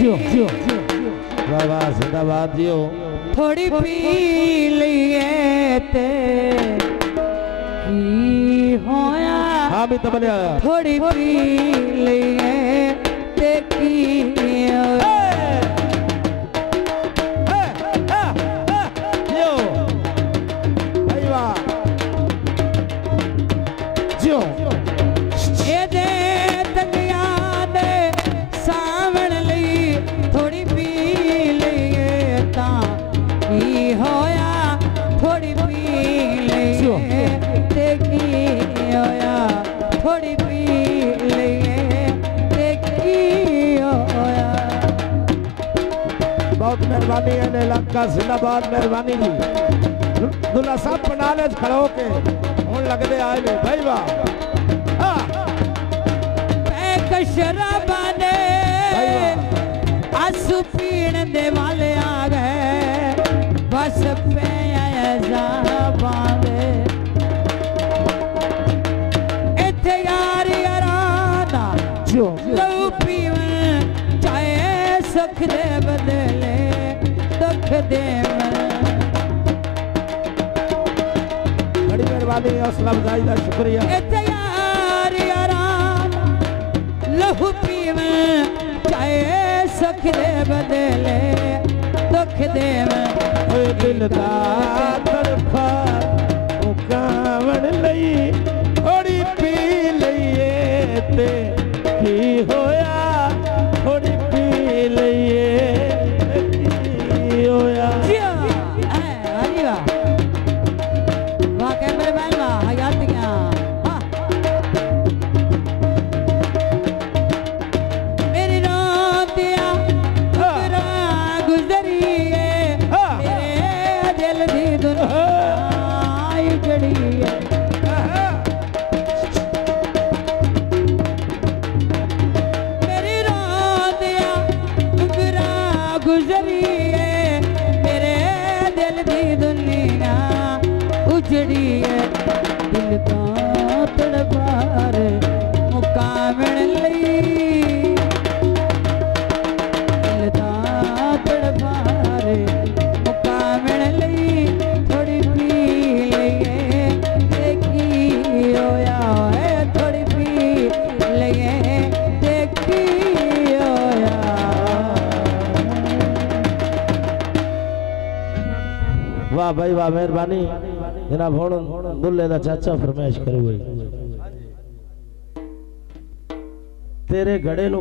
वाह जिंदाबाद जियो थोड़ी पी लिए ते की होया हाँ भी तबले आया थोड़ी पी लिए ते की होया जियो भाई वाह जियो ये दे तकिया दे सावण लई थोड़ी पी लिए ता की होया थोड़ी पी लिए ते की होया थोड़ी पी लिए ते की होया। बहुत मेहरबानी है ने लंका जिंदाबाद मेहरबानी जी दुल्ला साहब पंडाले खड़ो के हुन लगदे आए ने भाई वाह शराबा ने आंसू पीण दे वाले आ गए बस पे बांधे इत्थे यार याराना लहू पीवन चाहे सुख दे बदले दुख दे बड़ी मेहरबानी हौसला अफजाई का शुक्रिया इत्थे यार याराना लहू पीवन चाहे सुख दे बदले दुख दे दिल दा तड़फा मुकावण लई थोड़ी पी लईए ते की होया थोड़ी पी लईए की होया वाह कैमरे मैन वाह हयातियां गुजरी है मेरे दिल दी दुनिया उजड़ी है दिल तो तड़पार मुकावण लई दिल तो तड़पार मुकावण लई थोड़ी पी लईए देखी होया है थोड़ी पी लईए देखी होया। वाह भाई वाह मेहरबानी जनाब हुण दुल्ले दा चाचा फरमाइश करूगा तेरे घड़े नु